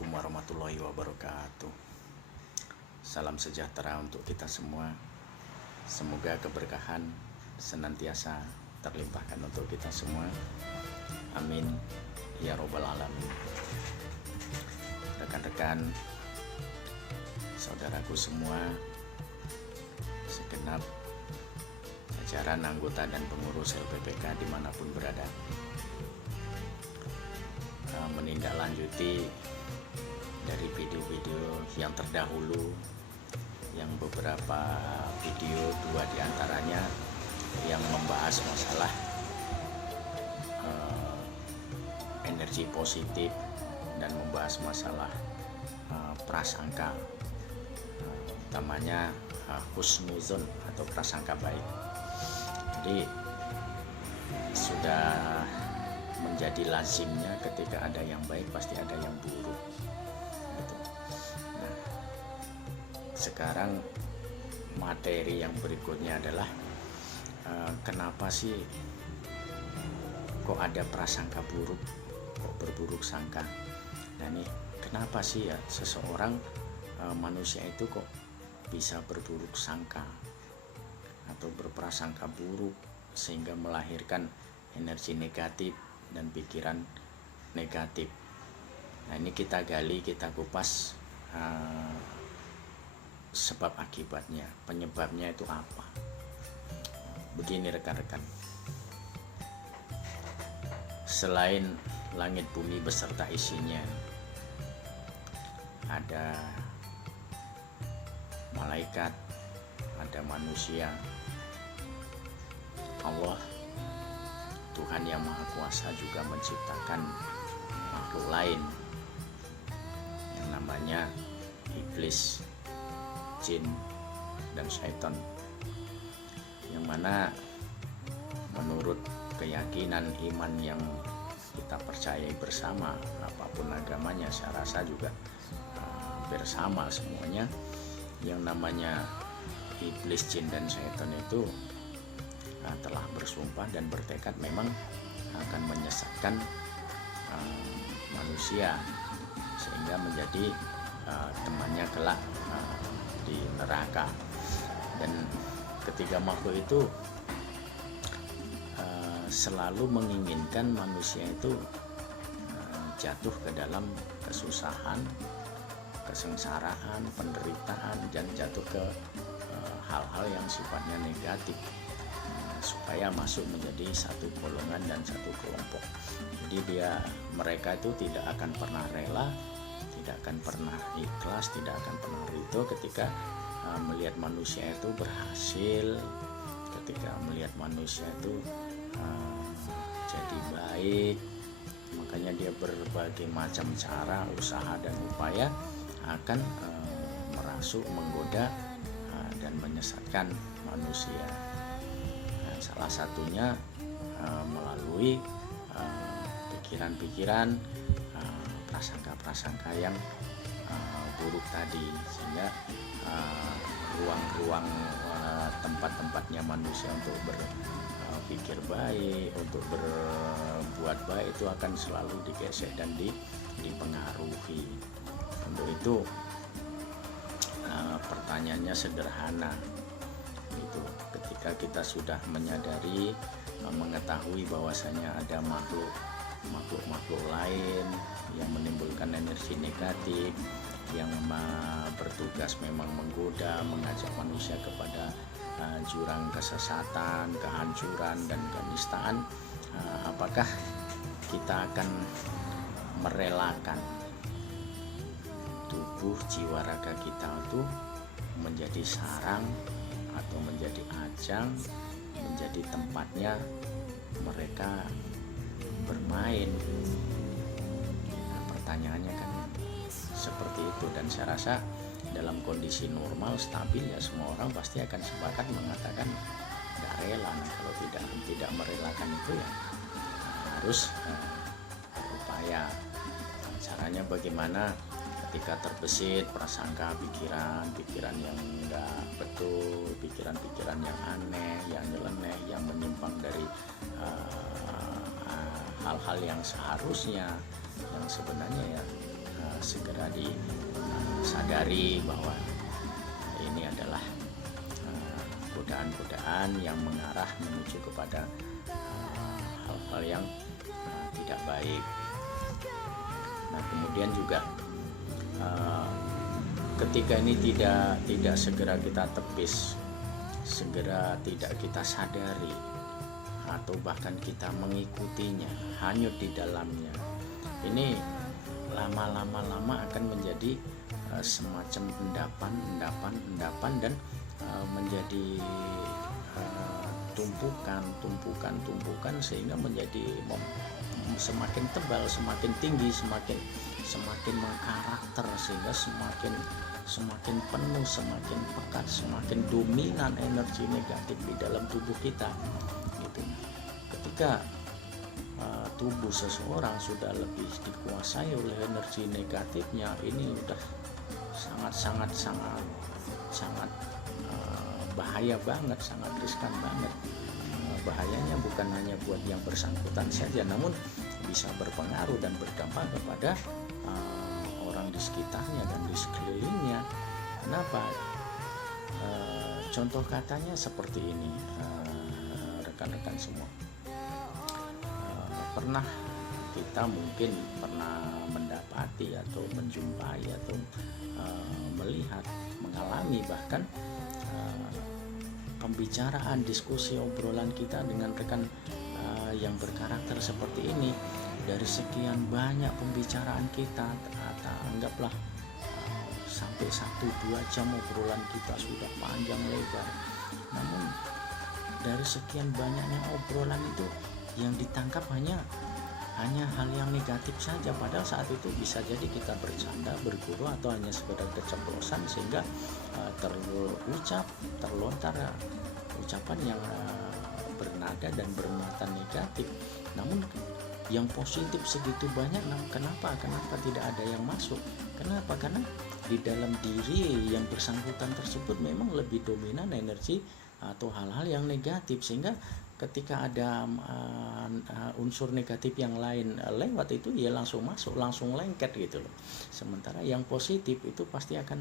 Assalamualaikum warahmatullahi wabarakatuh. Salam sejahtera untuk kita semua. Semoga keberkahan senantiasa terlimpahkan untuk kita semua. Amin ya robbal alamin. Rekan-rekan, saudaraku semua, segenap jajaran anggota dan pengurus LPPK dimanapun berada, menindaklanjuti dari video-video yang terdahulu, yang beberapa video, 2 diantaranya yang membahas masalah energi positif dan membahas masalah prasangka, utamanya husnuzon atau prasangka baik. Jadi sudah menjadi lazimnya ketika ada yang baik pasti ada yang buruk gitu. Nah, sekarang materi yang berikutnya adalah kenapa sih kok ada prasangka buruk, kok berburuk sangka. Nah nih, kenapa sih ya seseorang manusia itu kok bisa berburuk sangka atau berprasangka buruk sehingga melahirkan energi negatif dan pikiran negatif. Nah ini kita gali, kita kupas sebab akibatnya, penyebabnya itu apa. Begini rekan-rekan, selain langit bumi beserta isinya, ada malaikat, ada manusia, Allah Tuhan yang Maha Kuasa juga menciptakan makhluk lain yang namanya iblis, jin, dan syaitan, yang mana menurut keyakinan iman yang kita percayai bersama, apapun agamanya, saya rasa juga bersama semuanya, yang namanya iblis, jin, dan syaitan itu telah bersumpah dan bertekad memang akan menyesatkan manusia sehingga menjadi temannya kelak di neraka. Dan ketiga makhluk itu selalu menginginkan manusia itu jatuh ke dalam kesusahan, kesengsaraan, penderitaan, dan jatuh ke hal-hal yang sifatnya negatif, supaya masuk menjadi satu golongan dan satu kelompok. Jadi mereka itu tidak akan pernah rela, tidak akan pernah ikhlas, tidak akan pernah ridho ketika melihat manusia itu berhasil, ketika melihat manusia itu jadi baik. Makanya dia berbagai macam cara, usaha, dan upaya akan merasuk, menggoda, dan menyesatkan manusia. Salah satunya melalui pikiran-pikiran, prasangka-prasangka yang buruk tadi, sehingga ruang-ruang tempat-tempatnya manusia untuk berpikir baik, untuk berbuat baik itu akan selalu digesek dan dipengaruhi. Untuk itu pertanyaannya sederhana. Itu ketika kita sudah menyadari, mengetahui bahwasanya ada makhluk lain yang menimbulkan energi negatif, yang bertugas memang menggoda, mengajak manusia kepada jurang kesesatan, kehancuran, dan kenistaan, apakah kita akan merelakan tubuh jiwa raga kita itu menjadi sarang atau menjadi ajang, menjadi tempatnya mereka bermain? Nah, pertanyaannya kan seperti itu. Dan saya rasa dalam kondisi normal, stabil, ya semua orang pasti akan sepakat mengatakan tidak rela. Nah, kalau tidak merelakan itu ya harus berupaya. Caranya bagaimana? Ketika terbesit prasangka, pikiran yang enggak betul, pikiran-pikiran yang aneh, yang nyeleneh, yang menyimpang dari hal-hal yang seharusnya, yang sebenarnya ya segera disadari bahwa ini adalah godaan-godaan yang mengarah menuju kepada hal-hal yang tidak baik. Nah, kemudian juga ketika ini tidak segera kita tepis, segera tidak kita sadari, atau bahkan kita mengikutinya, hanyut di dalamnya, ini lama akan menjadi semacam endapan dan menjadi tumpukan sehingga menjadi semakin tebal, semakin tinggi, semakin mengkarakter, sehingga semakin penuh, semakin pekat, semakin dominan energi negatif di dalam tubuh kita gitu. Ketika tubuh seseorang sudah lebih dikuasai oleh energi negatifnya, ini udah sangat bahaya banget, sangat riskan banget. Bahayanya bukan hanya buat yang bersangkutan saja, namun bisa berpengaruh dan berdampak kepada orang di sekitarnya dan di sekelilingnya. Kenapa? Contoh katanya seperti ini, rekan-rekan semua. Pernah kita mungkin pernah mendapati atau menjumpai atau melihat, mengalami bahkan pembicaraan, diskusi, obrolan kita dengan rekan yang berkarakter seperti ini. Dari sekian banyak pembicaraan kita, anggaplah sampai 1-2 jam obrolan kita sudah panjang lebar, namun dari sekian banyaknya obrolan itu yang ditangkap hanya hal yang negatif saja, padahal saat itu bisa jadi kita bercanda, berguru, atau hanya sekedar keceplosan sehingga terlontar ucapan yang bernada dan bermuatan negatif. Namun yang positif segitu banyak, kenapa tidak ada yang masuk? Kenapa? Karena di dalam diri yang bersangkutan tersebut memang lebih dominan energi atau hal-hal yang negatif, sehingga ketika ada unsur negatif yang lain lewat itu, ya langsung masuk, langsung lengket gitu loh. Sementara yang positif itu pasti akan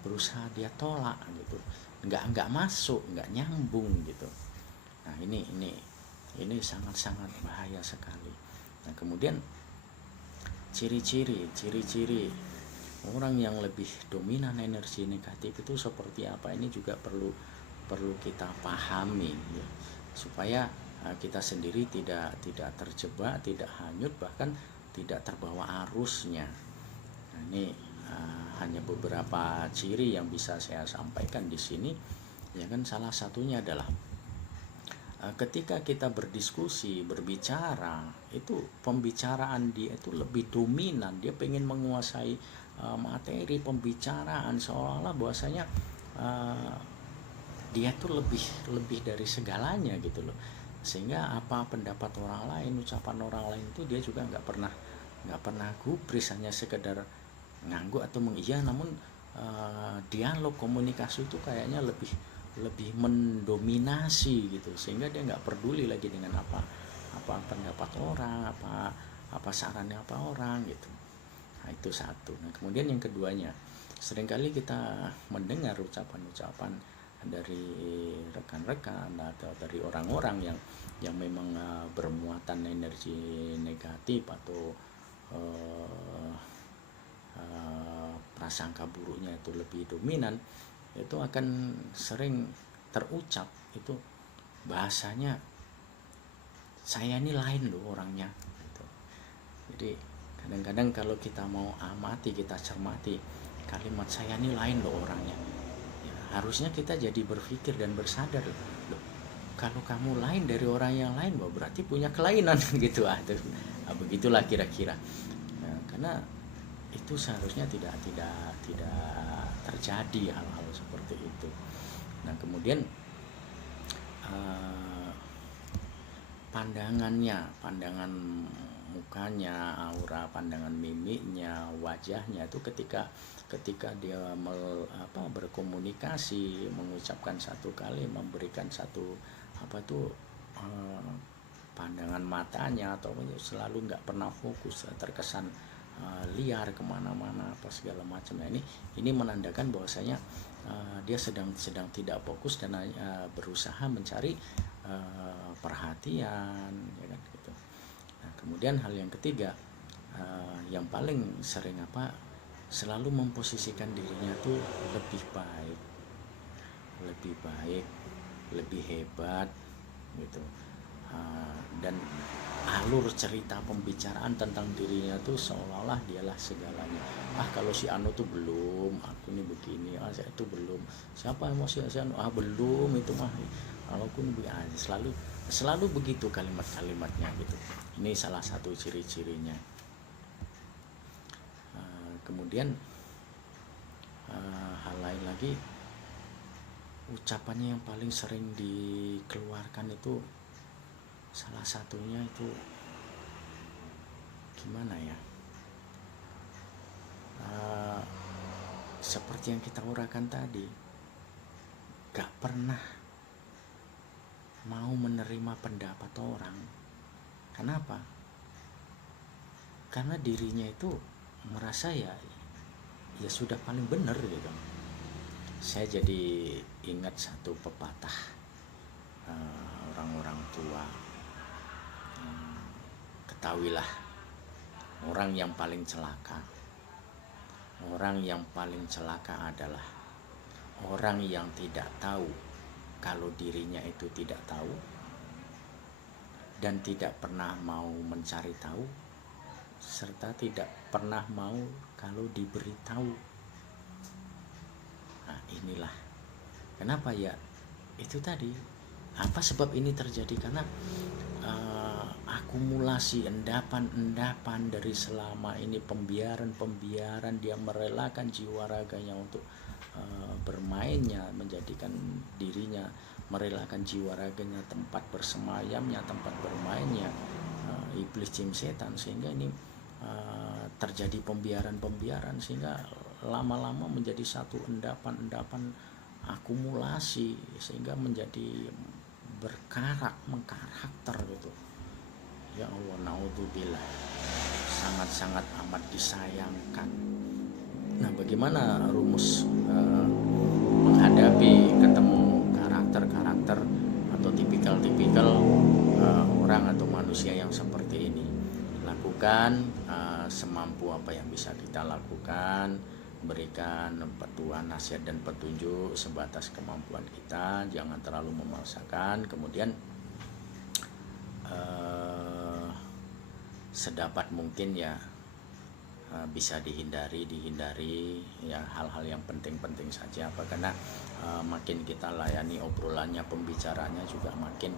berusaha dia tolak gitu, nggak masuk, nggak nyambung gitu. Nah, ini sangat bahaya sekali. Nah, kemudian ciri-ciri orang yang lebih dominan energi negatif itu seperti apa, ini juga perlu kita pahami ya, supaya kita sendiri tidak terjebak, tidak hanyut, bahkan tidak terbawa arusnya. Nah, ini hanya beberapa ciri yang bisa saya sampaikan di sini ya kan. Salah satunya adalah ketika kita berdiskusi, berbicara, itu pembicaraan dia itu lebih dominan, dia pengen menguasai materi pembicaraan, seolah-olah bahwasanya dia tuh lebih dari segalanya gitu loh, sehingga apa pendapat orang lain, ucapan orang lain itu dia juga nggak pernah gubris, hanya sekedar ngangguk atau mengiya. Namun dialog komunikasi itu kayaknya lebih mendominasi gitu, sehingga dia nggak peduli lagi dengan apa pendapat orang, apa sarannya apa orang gitu. Nah, itu satu. Nah, kemudian yang keduanya, seringkali kita mendengar ucapan-ucapan dari rekan-rekan atau dari orang-orang yang memang bermuatan energi negatif atau prasangka buruknya itu lebih dominan, itu akan sering terucap itu bahasanya, saya ini lain loh orangnya gitu. Jadi kadang-kadang kalau kita mau amati, kita cermati kalimat saya ini lain loh orangnya, harusnya kita jadi berpikir dan bersadar, loh, kalau kamu lain dari orang yang lain, berarti punya kelainan gitu. Begitulah kira-kira. Nah, karena itu seharusnya tidak terjadi hal-hal seperti itu. Nah, kemudian pandangan mukanya, aura, pandangan mimiknya, wajahnya itu ketika dia berkomunikasi, mengucapkan satu kali, memberikan satu pandangan matanya atau selalu nggak pernah fokus, terkesan liar kemana-mana apa segala macam. Nah, ini menandakan bahwasanya dia sedang tidak fokus dan berusaha mencari perhatian, ya kan gitu. Nah, kemudian hal yang ketiga, yang paling sering selalu memposisikan dirinya tuh lebih baik, lebih hebat gitu. Dan alur cerita pembicaraan tentang dirinya tuh seolah-olah dialah segalanya. Kalau si Anu tuh belum, aku nih begini, saya itu belum, siapa yang mau si Anu, belum itu mah, kalau aku nih selalu begitu kalimat-kalimatnya gitu. Ini salah satu ciri-cirinya. Kemudian hal lain lagi, ucapannya yang paling sering dikeluarkan itu salah satunya itu gimana ya, seperti yang kita uraikan tadi, gak pernah mau menerima pendapat orang. Kenapa? Karena dirinya itu merasa ya sudah paling benar gitu. Saya jadi ingat satu pepatah orang-orang tua, ketahuilah, orang yang paling celaka adalah orang yang tidak tahu kalau dirinya itu tidak tahu dan tidak pernah mau mencari tahu, serta tidak pernah mau kalau diberitahu. Nah, inilah kenapa ya itu tadi, apa sebab ini terjadi, karena akumulasi endapan dari selama ini, pembiaran dia merelakan jiwa raganya untuk bermainnya, menjadikan dirinya, merelakan jiwa raganya tempat bersemayamnya, tempat bermainnya iblis jin setan, sehingga ini terjadi pembiaran sehingga lama-lama menjadi satu endapan akumulasi, sehingga menjadi mengkarakter gitu. Ya Allah, naudzubillah, sangat-sangat amat disayangkan. Nah, bagaimana rumus menghadapi ketemu karakter atau tipikal orang atau manusia yang seperti ini? Lakukan semampu apa yang bisa kita lakukan, berikan petuah, nasihat dan petunjuk sebatas kemampuan kita, jangan terlalu memaksakan. Kemudian sedapat mungkin ya bisa dihindari ya hal-hal yang penting saja, karena makin kita layani obrolannya, pembicaranya juga makin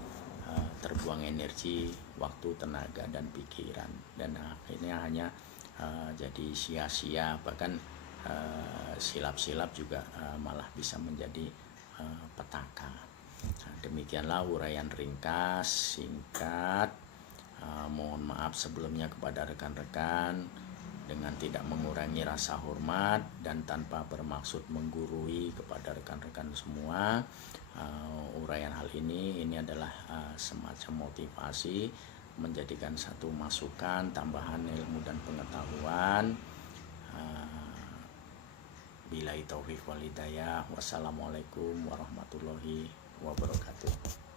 terbuang energi, waktu, tenaga dan pikiran, dan akhirnya hanya jadi sia-sia, bahkan silap-silap juga malah bisa menjadi petaka. Nah, demikianlah uraian ringkas, singkat. Mohon maaf sebelumnya kepada rekan-rekan dengan tidak mengurangi rasa hormat dan tanpa bermaksud menggurui kepada rekan-rekan semua. Uraian hal ini adalah semacam motivasi, menjadikan satu masukan, tambahan ilmu dan pengetahuan. Billahi taufiq wal hidayah. Wassalamualaikum warahmatullahi wabarakatuh.